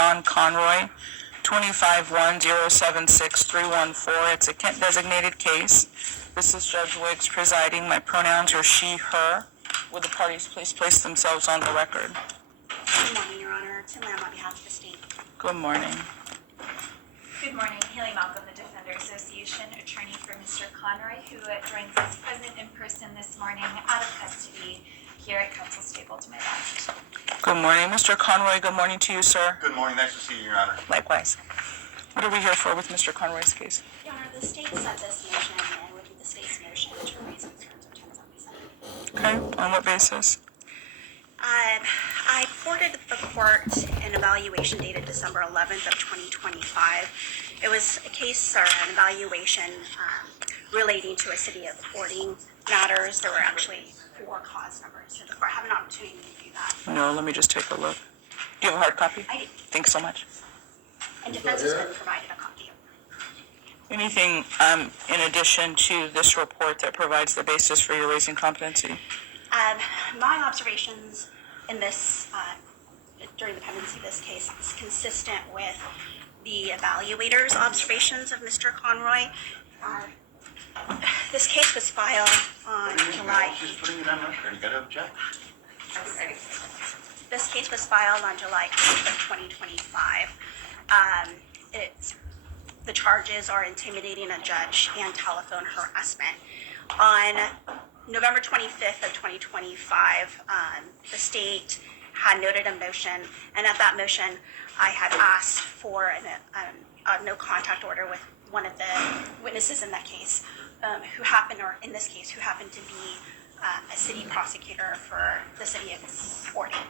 Don Conroy, 251076314. It's a Kent designated case. This is Judge Wiggs presiding. My pronouns are she, her. Would the parties please place themselves on the record? Good morning, Your Honor. Tim Lamb on behalf of the state. Good morning. Good morning. Haley Malcolm, the Defender Association, attorney for Mr. Conroy, who joins us present in person this morning out of custody here at counsel's table to my left. Good morning, Mr. Conroy. Good morning to you, sir. Good morning. Nice to see you, Your Honor. Likewise. What are we here for with Mr. Conroy's case? Your Honor, the state set this motion and would be the state's motion to raise concerns of 1077. Okay, on what basis? I forwarded the court an evaluation dated December 11th of 2025. It was a case or an evaluation relating to a city of Ording matters. There were actually 4 cause numbers, so the court had an opportunity to do that. No, let me just take a look. Do you have a hard copy? I do. Thanks so much. And defense has been provided a copy. Anything in addition to this report that provides the basis for your raising competency? My observations in this, during the pendency of this case, is consistent with the evaluator's observations of Mr. Conroy. This case was filed on July. She's putting it on record. You gotta object. This case was filed on July 8th of 2025. The charges are intimidating a judge and telephone harassment. On November 25th of 2025, the state had noted a motion, and at that motion, I had asked for a no contact order with one of the witnesses in that case, who happened to be a city prosecutor for the city of Ording.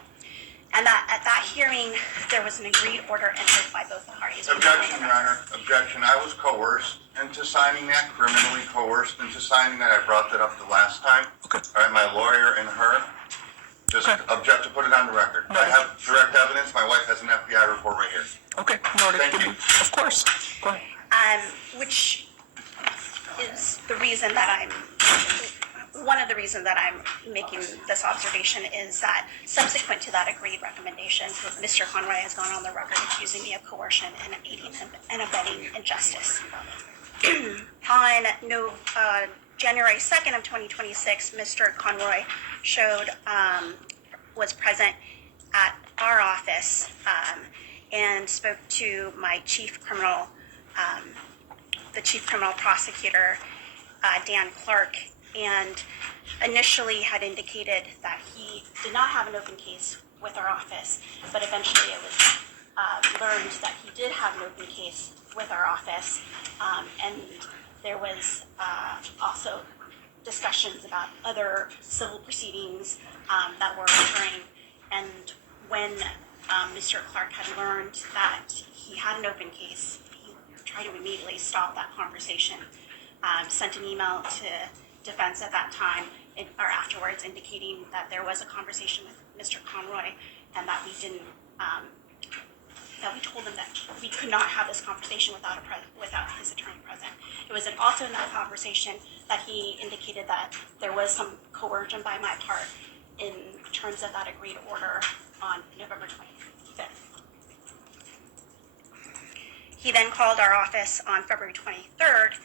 And that at that hearing, there was an agreed order entered by both parties. Objection, Your Honor. Objection. I was coerced into signing that, criminally coerced into signing that. I brought that up the last time. Okay. All right, my lawyer and her just object to put it on the record. I have direct evidence. My wife has an FBI report right here. Okay, noted. Thank you. Of course. Go ahead. Which is the reason that one of the reasons that I'm making this observation is that subsequent to that agreed recommendation, Mr. Conroy has gone on the record accusing me of coercion and aiding and abetting injustice. On January 2nd of 2026, Mr. Conroy was present at our office and spoke to my the chief criminal prosecutor, Dan Clark, and initially had indicated that he did not have an open case with our office, but eventually it was learned that he did have an open case with our office, and there was also discussions about other civil proceedings that were occurring. And when Mr. Clark had learned that he had an open case, he tried to immediately stop that conversation, sent an email to defense at that time or afterwards indicating that there was a conversation with Mr. Conroy and that we didn't, that we told him that we could not have this conversation without his attorney present. It was also in that conversation that he indicated that there was some coercion by my part in terms of that agreed order on November 25th. He then called our office on February 23rd.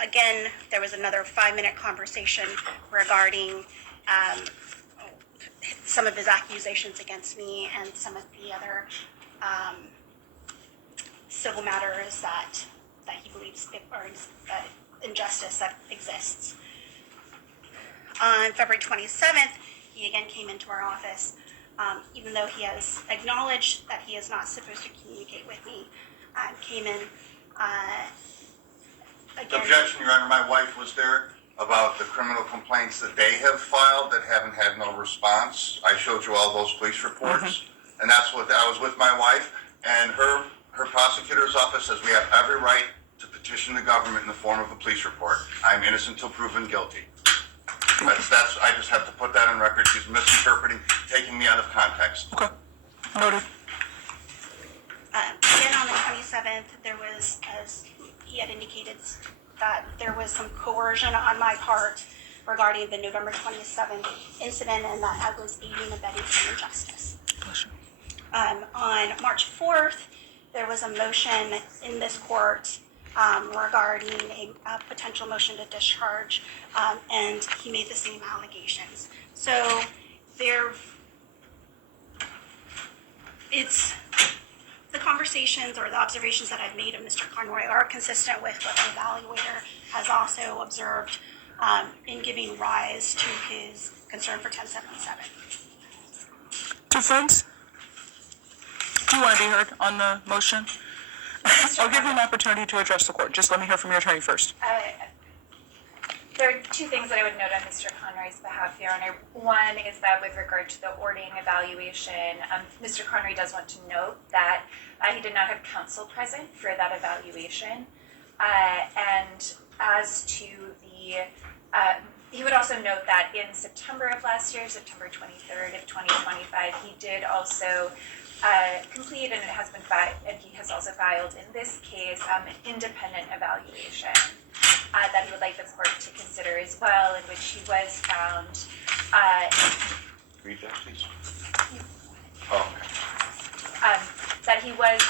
Again, there was another 5-minute conversation regarding some of his accusations against me and some of the other civil matters that he believes are injustice that exists. On February 27th, he again came into our office, even though he has acknowledged that he is not supposed to communicate with me, came in again. Objection, Your Honor. My wife was there about the criminal complaints that they have filed that haven't had no response. I showed you all those police reports, and that's what I was with my wife, and her prosecutor's office says we have every right to petition the government in the form of a police report. I'm innocent until proven guilty. That's I just have to put that on record. She's misinterpreting, taking me out of context. Okay. Noted. Again, on the 27th, there was, as he had indicated, that there was some coercion on my part regarding the November 27th incident, and that I was aiding and abetting some injustice. Bless you. On March 4th, there was a motion in this court regarding a potential motion to discharge, and he made the same allegations. So it's the conversations or the observations that I've made of Mr. Conroy are consistent with what the evaluator has also observed in giving rise to his concern for 1077. Two friends? Do you want to be heard on the motion? I'll give you an opportunity to address the court. Just let me hear from your attorney first. There are two things that I would note on Mr. Conroy's behalf, Your Honor. One is that with regard to the Ording evaluation, Mr. Conroy does want to note that he did not have counsel present for that evaluation. And as to the, he would also note that in September of last year, September 23rd of 2025, he did also complete, and it has been filed, and he has also filed in this case, an independent evaluation that he would like the court to consider as well, in which he was found. Read that, please. Oh, okay. That he was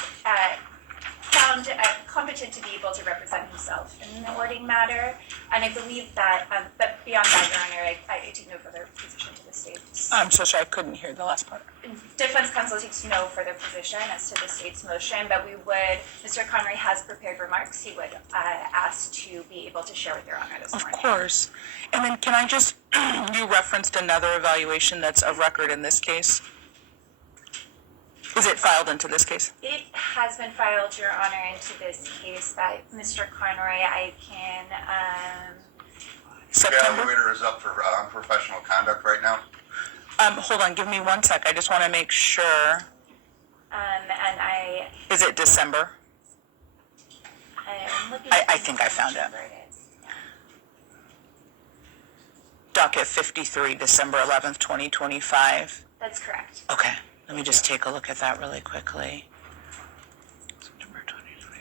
found competent to be able to represent himself in the Ording matter, and I believe that, but beyond that, Your Honor, I take no further position to the state's. I'm so sorry, I couldn't hear the last part. Defense counsel takes no further position as to the state's motion, but we would, Mr. Conroy has prepared remarks he would ask to be able to share with Your Honor this morning. Of course. And then can I just, you referenced another evaluation that's of record in this case. Is it filed into this case? It has been filed, Your Honor, into this case that Mr. Conroy, I can, The September? evaluator is up for unprofessional conduct right now. Hold on, give me 1 sec. I just want to make sure. and I Is it December? am looking. I think I found it. Whichever is. Yeah. Docket 53, December 11th, 2025. That's correct. Okay, let me just take a look at that really quickly. September 2025.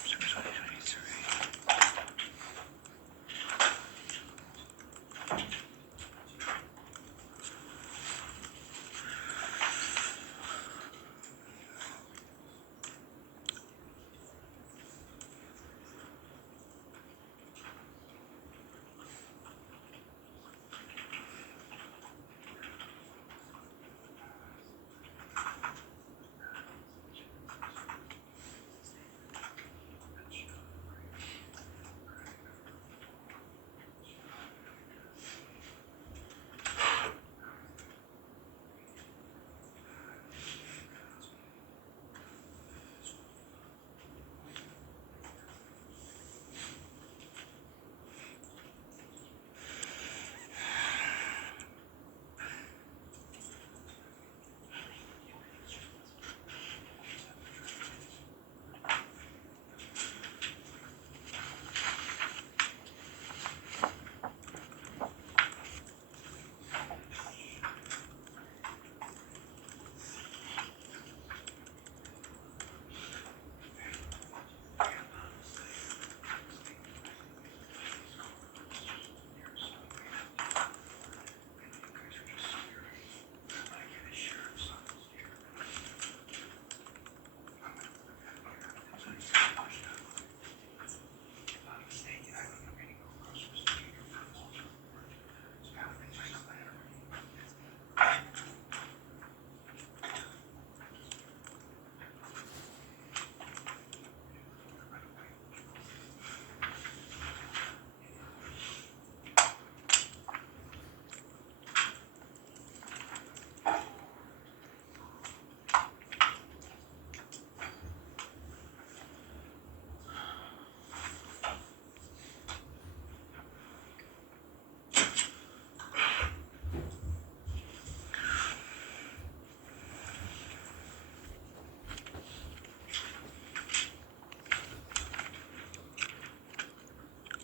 September 2023.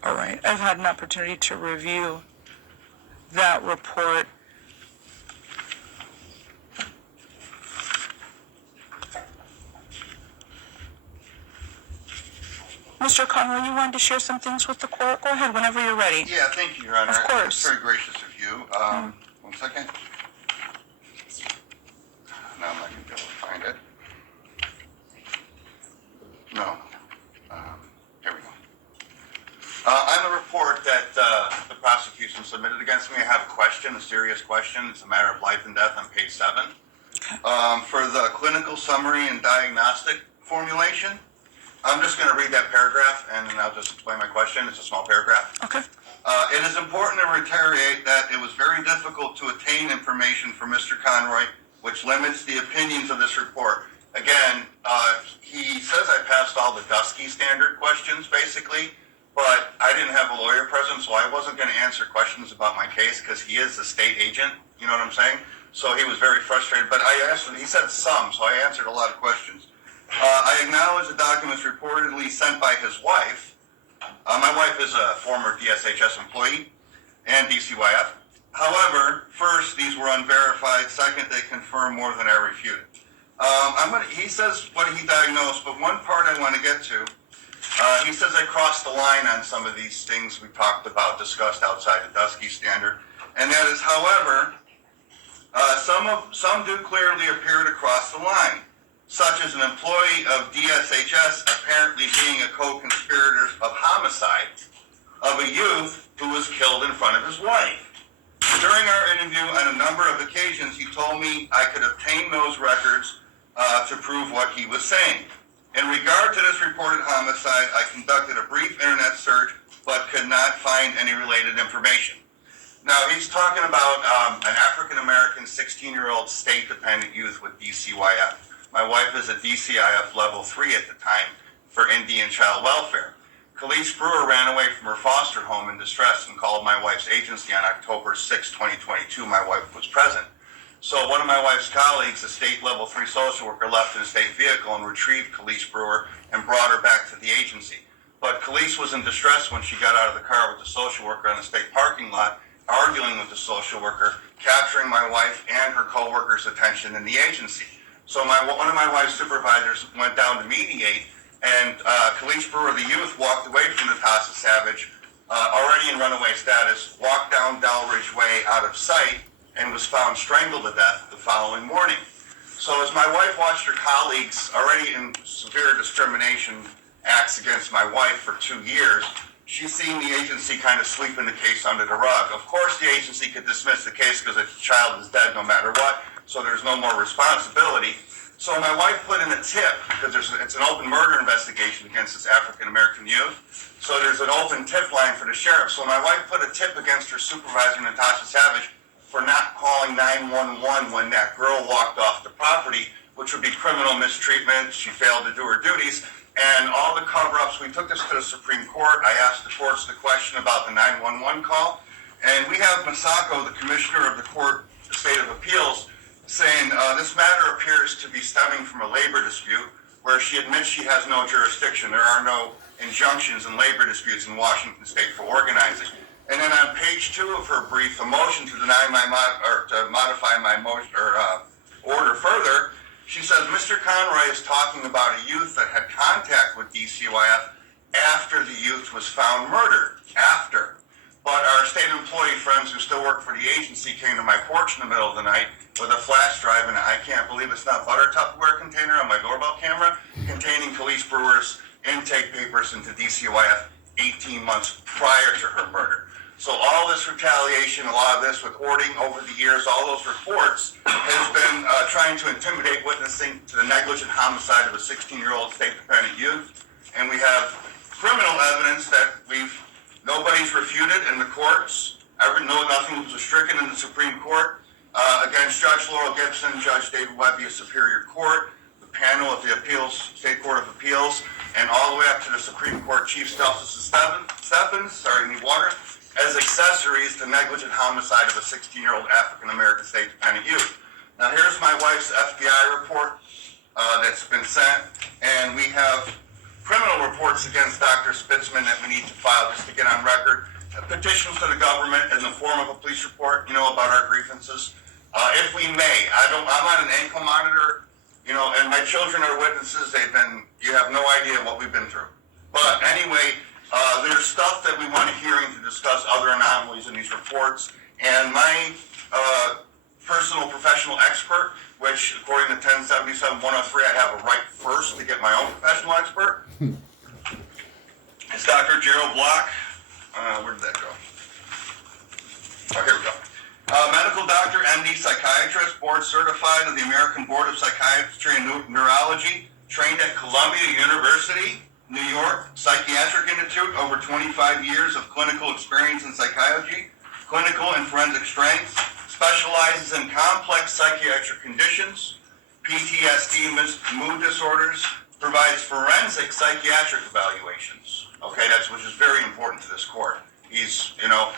All right, I've had an opportunity to review that report. Mr. Conroy, You wanted to share some things with the court? Go ahead, whenever you're ready. Yeah, thank you, Your Honor. Of course. It's very gracious of you. 1 second. Now I'm not going to be able to find it. No. Here we go. On the report that the prosecution submitted against me, I have a question, a serious question. It's a matter of life and death on page 7. For the clinical summary and diagnostic formulation, I'm just going to read that paragraph and then I'll just explain my question. It's a small paragraph. Okay. It is important to reiterate that it was very difficult to attain information from Mr. Conroy, which limits the opinions of this report. Again, he says I passed all the Dusky standard questions, basically, but I didn't have a lawyer present, so I wasn't going to answer questions about my case because he is the state agent, you know what I'm saying? So he was very frustrated, but I asked him, he said some, so I answered a lot of questions. I acknowledge the documents reportedly sent by his wife. My wife is a former DSHS employee and DCYF. However, first, these were unverified. Second, they confirm more than I refuted. He says what he diagnosed, but one part I want to get to, he says I crossed the line on some of these things we talked about, discussed outside the Dusky standard. And that is, however, some do clearly appear to cross the line, such as an employee of DSHS apparently being a co-conspirator of homicide of a youth who was killed in front of his wife. During our interview on a number of occasions, he told me I could obtain those records to prove what he was saying. In regard to this reported homicide, I conducted a brief internet search but could not find any related information. Now, he's talking about an African-American 16-year-old state-dependent youth with DCYF. My wife is a DCIF level 3 at the time for Indian child welfare. Khalees Brewer ran away from her foster home in distress and called my wife's agency on October 6, 2022. My wife was present. So one of my wife's colleagues, a state level 3 social worker, left in a state vehicle and retrieved Khalees Brewer and brought her back to the agency. But Khalees was in distress when she got out of the car with the social worker on the state parking lot, arguing with the social worker, capturing my wife and her co-worker's attention in the agency. So one of my wife's supervisors went down to mediate, and Khalees Brewer, the youth, walked away from Natasha Savage, already in runaway status, walked down Delridge Way out of sight, and was found strangled to death the following morning. So as my wife watched her colleagues, already in severe discrimination acts against my wife for 2 years, she's seen the agency kind of sweeping the case under the rug. Of course, the agency could dismiss the case because the child is dead no matter what, so there's no more responsibility. So my wife put in a tip, because it's an open murder investigation against this African-American youth. So there's an open tip line for the sheriff. So my wife put a tip against her supervisor, Natasha Savage, for not calling 911 when that girl walked off the property, which would be criminal mistreatment. She failed to do her duties. And all the cover-ups, we took this to the Supreme Court. I asked the courts the question about the 911 call. And we have Masako, the commissioner of the court, the State of Appeals, saying this matter appears to be stemming from a labor dispute where she admits she has no jurisdiction. There are no injunctions in labor disputes in Washington State for organizing. And then on page 2 of her brief, the motion to deny to modify my motion order further, she says Mr. Conroy is talking about a youth that had contact with DCYF after the youth was found murdered. After. But our state employee friends who still work for the agency came to my porch in the middle of the night with a flash drive, and I can't believe it's not butter Tupperware container on my doorbell camera containing Khalees Brewer's intake papers into DCYF 18 months prior to her murder. So all this retaliation, a lot of this with hoarding over the years, all those reports has been trying to intimidate witnessing to the negligent homicide of a 16-year-old state-dependent youth. And we have criminal evidence that nobody's refuted in the courts. Nothing was stricken in the Supreme Court against Judge Laurel Gibson, Judge David Webby of Superior Court, the panel of the State Court of Appeals, and all the way up to the Supreme Court Chief Justice Stephens, as accessories to negligent homicide of a 16-year-old African-American state-dependent youth. Now here's my wife's FBI report that's been sent, and we have criminal reports against Dr. Spitzman that we need to file just to get on record. Petitions to the government in the form of a police report, about our grievances. If we may, I'm on an ankle monitor, and my children are witnesses. You have no idea what we've been through. But anyway, there's stuff that we want a hearing to discuss other anomalies in these reports. And my personal professional expert, which according to 1077-103, I have a right first to get my own professional expert. It's Dr. Gerald Block. Where did that go? Oh, here we go. Medical doctor, MD, psychiatrist, board certified of the American Board of Psychiatry and Neurology, trained at Columbia University, New York, Psychiatric Institute, over 25 years of clinical experience in psychiatry, clinical and forensic strength, specializes in complex psychiatric conditions, PTSD, mood disorders, provides forensic psychiatric evaluations. Okay, which is very important to this court. He's,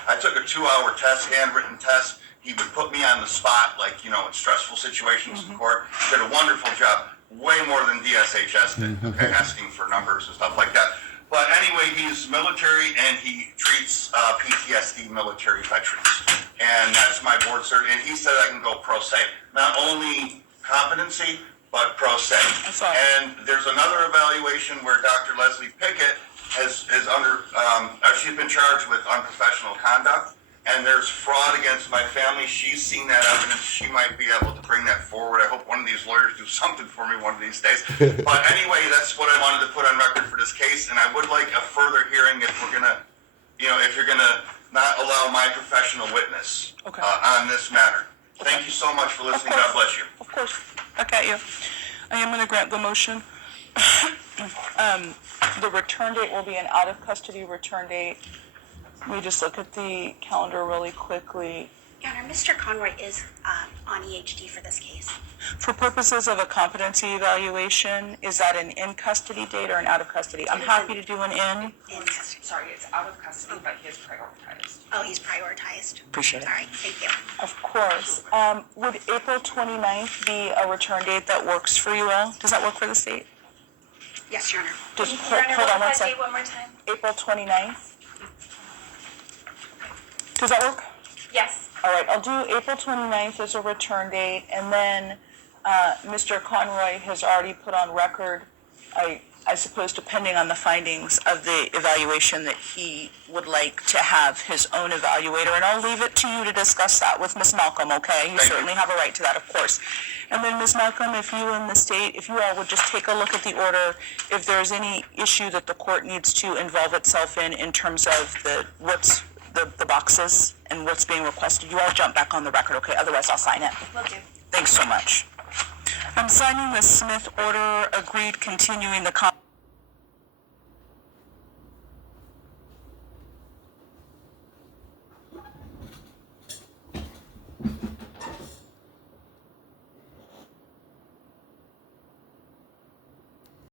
I took a 2-hour test, handwritten test. He would put me on the spot, like, in stressful situations in court. Did a wonderful job, way more than DSHS did, okay, asking for numbers and stuff like that. But anyway, he's military and he treats PTSD military veterans. And that's my board cert. And he said I can go pro se. Not only competency, but pro se. And there's another evaluation where Dr. Leslie Pickett she's been charged with unprofessional conduct, and there's fraud against my family. She's seen that evidence. She might be able to bring that forward. I hope one of these lawyers do something for me one of these days. But anyway, that's what I wanted to put on record for this case, and I would like a further hearing if we're gonna, if you're gonna not allow my professional witness on this matter. Thank you so much for listening. God bless you. Of course. Back at you. I am going to grant the motion. The return date will be an out-of-custody return date. Let me just look at the calendar really quickly. Your Honor, Mr. Conroy is on EHD for this case. For purposes of a competency evaluation, is that an in-custody date or an out-of-custody? I'm happy to do an in. In custody. Sorry, it's out of custody, but he is prioritized. Oh, he's prioritized. Appreciate it. All right, thank you. Of course. Would April 29th be a return date that works for you all? Does that work for the state? Yes, Your Honor. Just Your Honor, hold on what one was that second. date one more time? April 29th. Does that work? Yes. All right, I'll do April 29th as a return date, and then Mr. Conroy has already put on record, I suppose depending on the findings of the evaluation, that he would like to have his own evaluator, and I'll leave it to you to discuss that with Ms. Malcolm, okay? You certainly have a right to that, of course. And then Ms. Malcolm, if you and the state, if you all would just take a look at the order, if there's any issue that the court needs to involve itself in terms of the boxes and what's being requested, you all jump back on the record, okay? Otherwise, I'll sign it. Will do. Thanks so much. I'm signing the Smith order, agreed continuing the